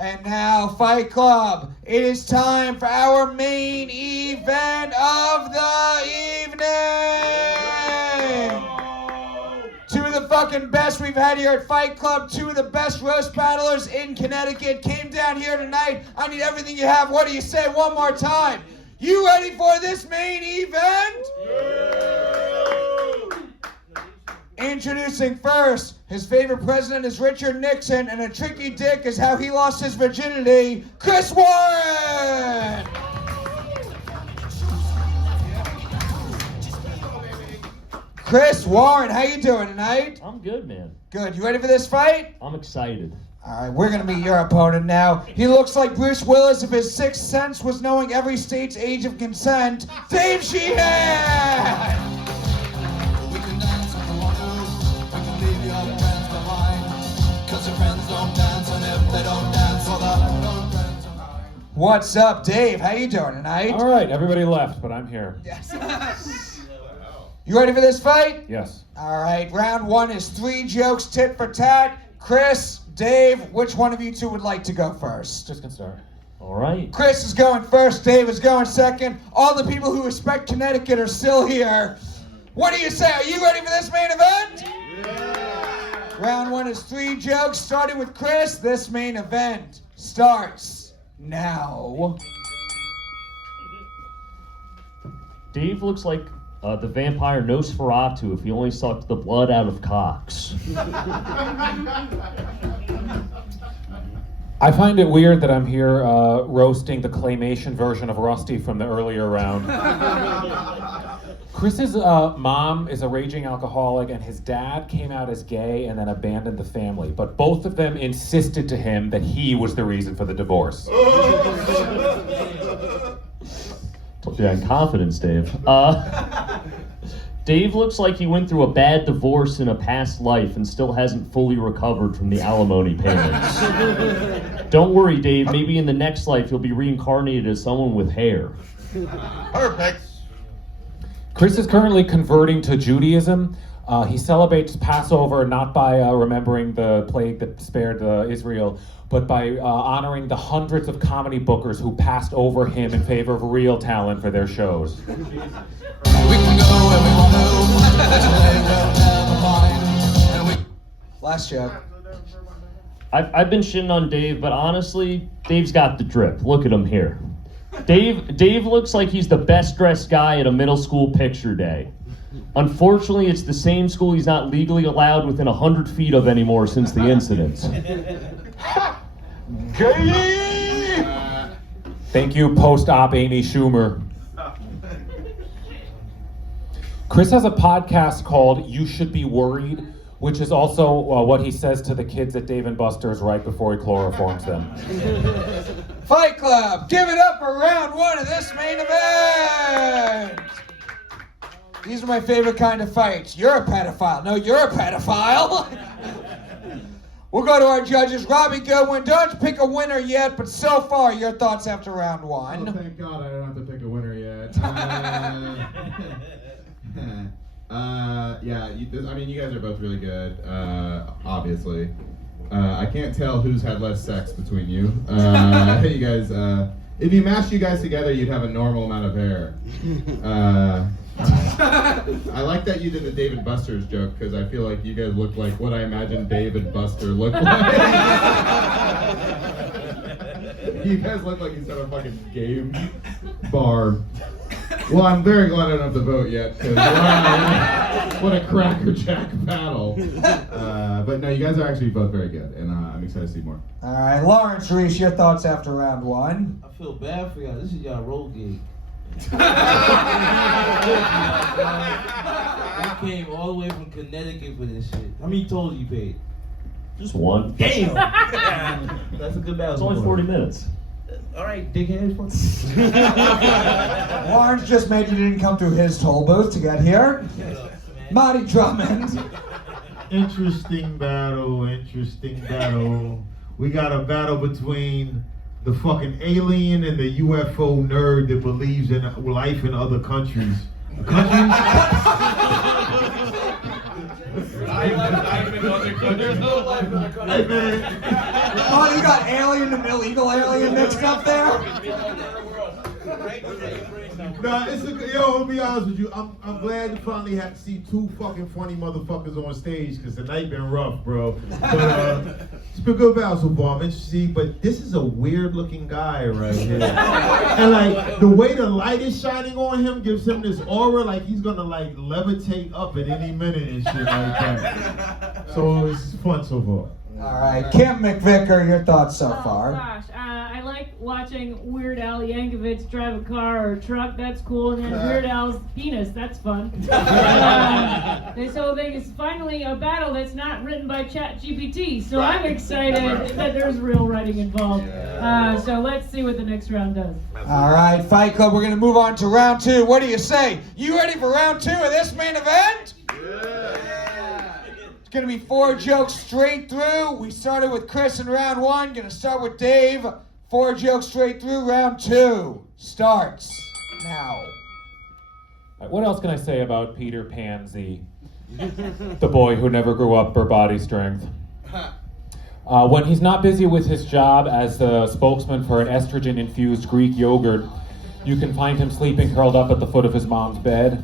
And now, Fight Club, it is time for our main event of the evening! Two of the fucking best we've had here at Fight Club, two of the best roast battlers in Connecticut came down here tonight. I need everything you have. What do you say one more time? You ready for this main event? Introducing first, his favorite president is Richard Nixon, and a tricky dick is how he lost his virginity, Chris Warren! Chris Warren, how you doing tonight? I'm good, man. Good. You ready for this fight? I'm excited. All right, we're going to meet your opponent now. He looks like Bruce Willis if his sixth sense was knowing every state's age of consent, Dave Sheehan! What's up, Dave? How you doing tonight? All right, everybody left, but I'm here. Yes. You ready for this fight? Yes. All right, round one is 3 jokes, tit for tat. Chris, Dave, which one of you two would like to go first? Just gonna start. All right. Chris is going first, Dave is going second. All the people who respect Connecticut are still here. What do you say? Are you ready for this main event? Yeah. Round one is 3 jokes, starting with Chris. This main event starts now. Dave looks like the vampire Nosferatu if he only sucked the blood out of cocks. I find it weird that I'm here roasting the claymation version of Rusty from the earlier round. Chris's mom is a raging alcoholic, and his dad came out as gay and then abandoned the family. But both of them insisted to him that he was the reason for the divorce. Told you I had confidence, Dave. Dave looks like he went through a bad divorce in a past life and still hasn't fully recovered from the alimony payments. Don't worry, Dave. Maybe in the next life you'll be reincarnated as someone with hair. Perfect. Chris is currently converting to Judaism. He celebrates Passover not by remembering the plague that spared Israel, but by honoring the hundreds of comedy bookers who passed over him in favor of real talent for their shows. We can go where we want to. Last joke. I've been shitting on Dave, but honestly, Dave's got the drip. Look at him here. Dave looks like he's the best dressed guy at a middle school picture day. Unfortunately, it's the same school he's not legally allowed within 100 feet of anymore since the incident. Gay! Thank you, post-op Amy Schumer. Chris has a podcast called You Should Be Worried, which is also what he says to the kids at Dave & Buster's right before he chloroforms them. Fight Club, give it up for round one of this main event. These are my favorite kind of fights. You're a pedophile. No, you're a pedophile. We'll go to our judges. Robbie Goodwin, don't pick a winner yet, but so far, your thoughts after round one. Oh, thank God I don't have to pick a winner yet. Yeah, you guys are both really good, obviously. I can't tell who's had less sex between you. You guys, if you mashed you guys together, you'd have a normal amount of hair. I like that you did the Dave & Buster's joke, because I feel like you guys look like what I imagine Dave & Buster looked like. You guys look like you said a fucking game bar. Well, I'm very glad I don't have to vote yet, because wow, what a crackerjack battle. But no, you guys are actually both very good, and I'm excited to see more. All right, Lawrence, Reese, your thoughts after round one. I feel bad for y'all. This is y'all road gig. I came all the way from Connecticut for this shit. How many tolls you paid? Just one. Damn! That's a good battle. It's only 40 minutes. All right, dickhead. Lawrence just made you didn't come through his toll booth to get here. Mahdiy Drummond. Interesting battle. We got a battle between the fucking alien and the UFO nerd that believes in life in other countries. There's no life in other countries. Hey man, Oh, you got alien and illegal alien mixed up there? Nah, I'll be honest with you. I'm glad to finally have to see two fucking funny motherfuckers on stage because the night been rough, bro. But it's been good battle so far. I'm interested to see, but this is a weird looking guy right here. And like the way the light is shining on him gives him this aura like he's gonna like levitate up at any minute and shit like that. So it's fun so far. All right, Kim McVicar, your thoughts so far? Gosh, I like watching Weird Al Yankovic drive a car or a truck. That's cool. And then Weird Al's penis. That's fun. So there's finally a battle that's not written by ChatGPT. So I'm excited that there's real writing involved. So let's see what the next round does. All right, Fight Club, we're going to move on to round two. What do you say? You ready for round two of this main event? It's going to be 4 jokes straight through. We started with Chris in round 1. Going to start with Dave. 4 jokes straight through. Round 2 starts now. What else can I say about Peter Pansy, the boy who never grew up for body strength? When he's not busy with his job as the spokesman for an estrogen-infused Greek yogurt, you can find him sleeping curled up at the foot of his mom's bed.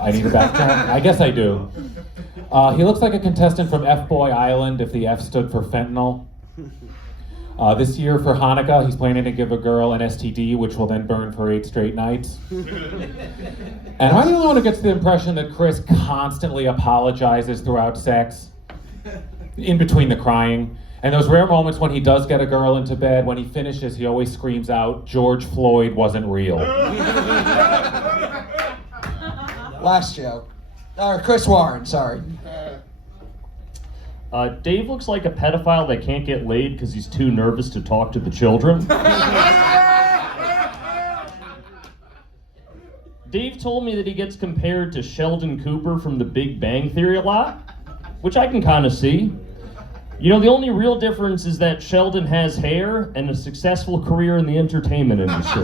I need a background? I guess I do. He looks like a contestant from F-Boy Island if the F stood for fentanyl. This year for Hanukkah, he's planning to give a girl an STD, which will then burn for 8 straight nights. And am I the only one who gets the impression that Chris constantly apologizes throughout sex? In between the crying. And those rare moments when he does get a girl into bed, when he finishes, he always screams out, "George Floyd wasn't real." Last joke. Or Chris Warren, sorry. Dave looks like a pedophile that can't get laid because he's too nervous to talk to the children. Dave told me that he gets compared to Sheldon Cooper from The Big Bang Theory a lot, which I can kind of see. You know, the only real difference is that Sheldon has hair and a successful career in the entertainment industry.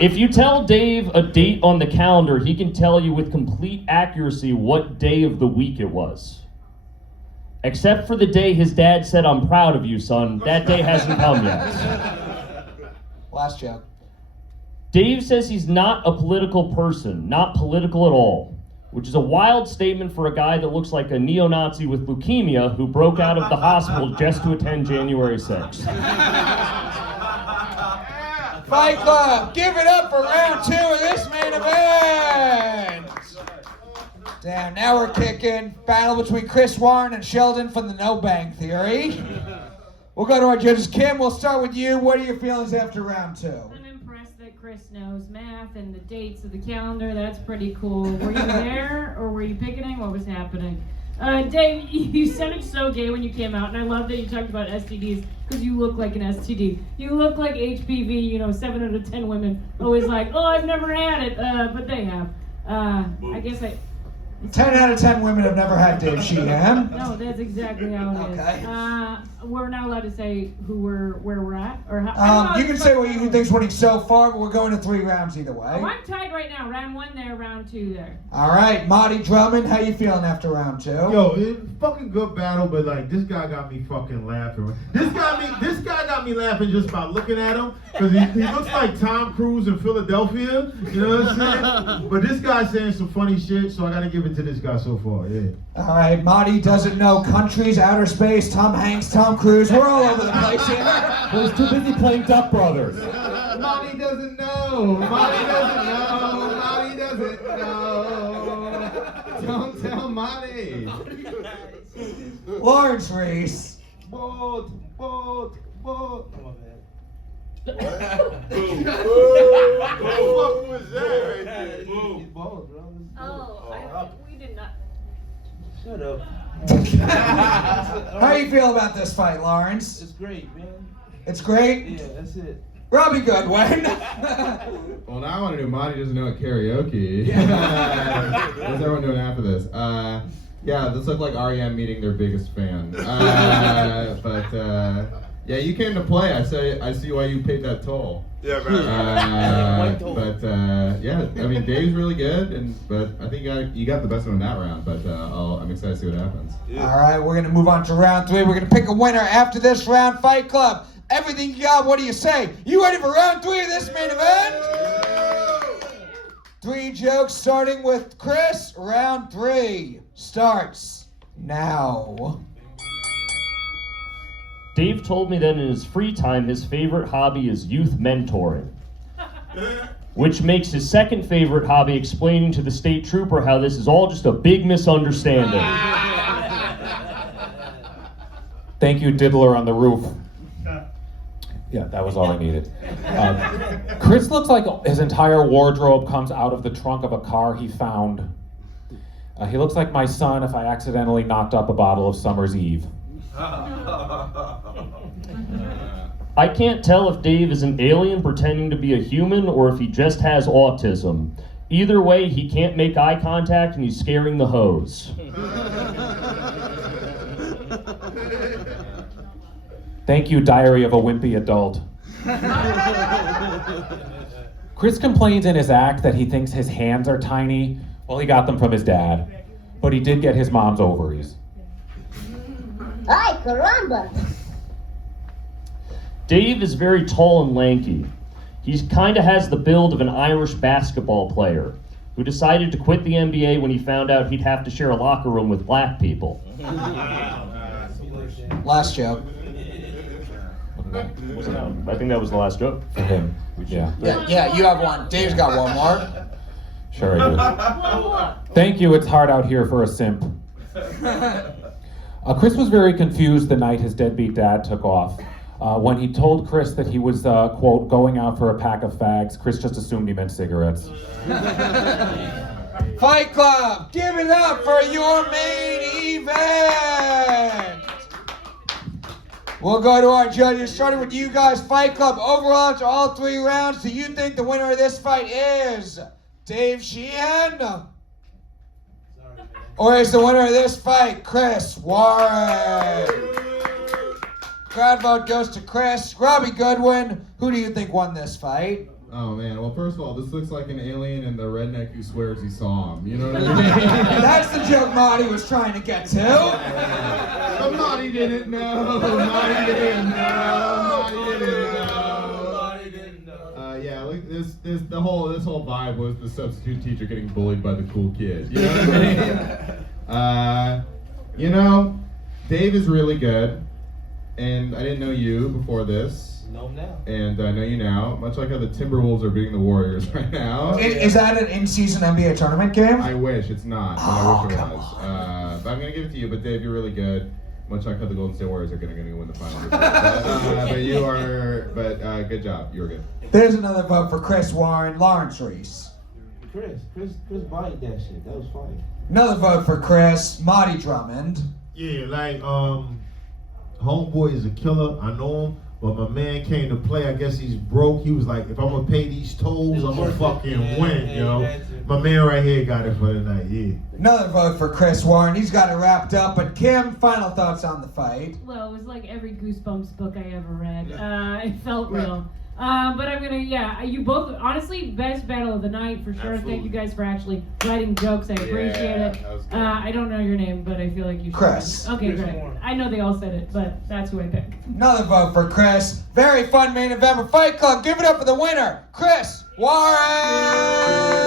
If you tell Dave a date on the calendar, he can tell you with complete accuracy what day of the week it was. Except for the day his dad said, "I'm proud of you, son." That day hasn't come yet. Last joke. Dave says he's not a political person, not political at all, which is a wild statement for a guy that looks like a neo-Nazi with leukemia who broke out of the hospital just to attend January 6th. Fight Club, give it up for round 2 of this main event. Damn, now we're kicking. Battle between Chris Warren and Sheldon from the No Bang Theory. We'll go to our judges. Kim, we'll start with you. What are your feelings after round 2? I'm impressed that Chris knows math and the dates of the calendar. That's pretty cool. Were you there or were you picketing? What was happening? Dave, you sounded so gay when you came out, and I love that you talked about STDs because you look like an STD. You look like HPV. 7 out of 10 women always like, "Oh, I've never had it," but they have. I guess 10 out of 10 women have never had Dave Sheehan. No, that's exactly how it is. Okay. We're not allowed to say where we're at, or how. You can say what you think's winning so far, but we're going to 3 rounds either way. Oh, I'm tied right now. Round 1 there, round 2 there. All right, Mahdiy Drummond, how you feeling after round 2? Yo, it's fucking good battle, but like this guy got me fucking laughing. This guy got me laughing just by looking at him because he looks like Tom Cruise in Philadelphia. You know what I'm saying? But this guy's saying some funny shit, so I gotta give it to this guy so far. Yeah. All right, Mahdiy doesn't know countries, outer space, Tom Hanks, Tom Cruise. We're all over the place here. Well, he's too busy playing Duck Brothers. Mahdiy doesn't know. Mahdiy doesn't know. Mahdiy doesn't know. Don't tell Mahdiy. Lawrence Reese. Boat. Come on, man. What was that right there? He's bald, bro. We did not. Shut up. How you feel about this fight, Lawrence? It's great, man. It's great. Yeah, that's it. Robbie Goodwin. Well, now I want to do Mahdiy doesn't know at karaoke. What's everyone doing after this? Yeah, this looked like REM meeting their biggest fan. Yeah, you came to play. I see why you paid that toll. Yeah, man. Yeah, I mean, Dave's really good, but I think you got the best one in that round. But I'm excited to see what happens. All right, we're going to move on to round 3. We're going to pick a winner after this round. Fight Club, everything you got, what do you say? You ready for round 3 of this main event? 3 jokes starting with Chris. Round 3 starts now. Dave told me that in his free time, his favorite hobby is youth mentoring, which makes his second favorite hobby explaining to the state trooper how this is all just a big misunderstanding. Thank you, Diddler on the roof. Yeah, that was all I needed. Chris looks like his entire wardrobe comes out of the trunk of a car he found. He looks like my son if I accidentally knocked up a bottle of Summer's Eve. I can't tell if Dave is an alien pretending to be a human or if he just has autism. Either way, he can't make eye contact and he's scaring the hose. Thank you, Diary of a Wimpy Adult. Chris complains in his act that he thinks his hands are tiny. Well, he got them from his dad, but he did get his mom's ovaries. Ay, caramba! Dave is very tall and lanky. He kind of has the build of an Irish basketball player who decided to quit the NBA when he found out he'd have to share a locker room with black people. Last joke. I think that was the last joke. For him. Yeah. Yeah, you have one. Dave's got one more. Sure I do. Thank you, it's hard out here for a simp. Chris was very confused the night his deadbeat dad took off. When he told Chris that he was, quote, going out for a pack of fags, Chris just assumed he meant cigarettes. Fight Club, give it up for your main event! We'll go to our judges, starting with you guys. Fight Club, overall to all 3 rounds. Do you think the winner of this fight is Dave Sheehan? Or is the winner of this fight Chris Warren? Crowd vote goes to Chris. Robbie Goodwin, who do you think won this fight? Oh man, well first of all, this looks like an alien and the redneck who swears he saw him. You know what I mean? That's the joke Mahdiy was trying to get to. But Mahdiy didn't know. Mahdiy didn't know. Mahdiy didn't know. Yeah, like this whole vibe was the substitute teacher getting bullied by the cool kid. You know what I mean? You know, Dave is really good, and I didn't know you before this. Know him now. And I know you now, much like how the Timberwolves are beating the Warriors right now. Is that an in-season NBA tournament game? I wish it's not, but I wish it was. But I'm gonna give it to you. But Dave, you're really good. Much like how the Golden State Warriors are gonna win the finals. But good job. You were good. There's another vote for Chris Warren. Lawrence Reese. Chris bodied that shit. That was funny. Another vote for Chris. Mahdiy Drummond. Yeah, like homeboy is a killer. I know him. But my man came to play. I guess he's broke. He was like, if I'm gonna pay these tolls, I'm gonna fucking win, yo. My man right here got it for the night, yeah. Another vote for Chris Warren. He's got it wrapped up. But Kim, final thoughts on the fight? Well, it was like every Goosebumps book I ever read. It felt real. But I'm gonna, you both, honestly, best battle of the night for sure. Absolutely. Thank you guys for actually writing jokes. I appreciate it. that was good. I don't know your name, but I feel like you should. Chris. Okay, Chris great. Warren. I know they all said it, but that's who I picked. Another vote for Chris. Very fun main event for Fight Club. Give it up for the winner, Chris Warren!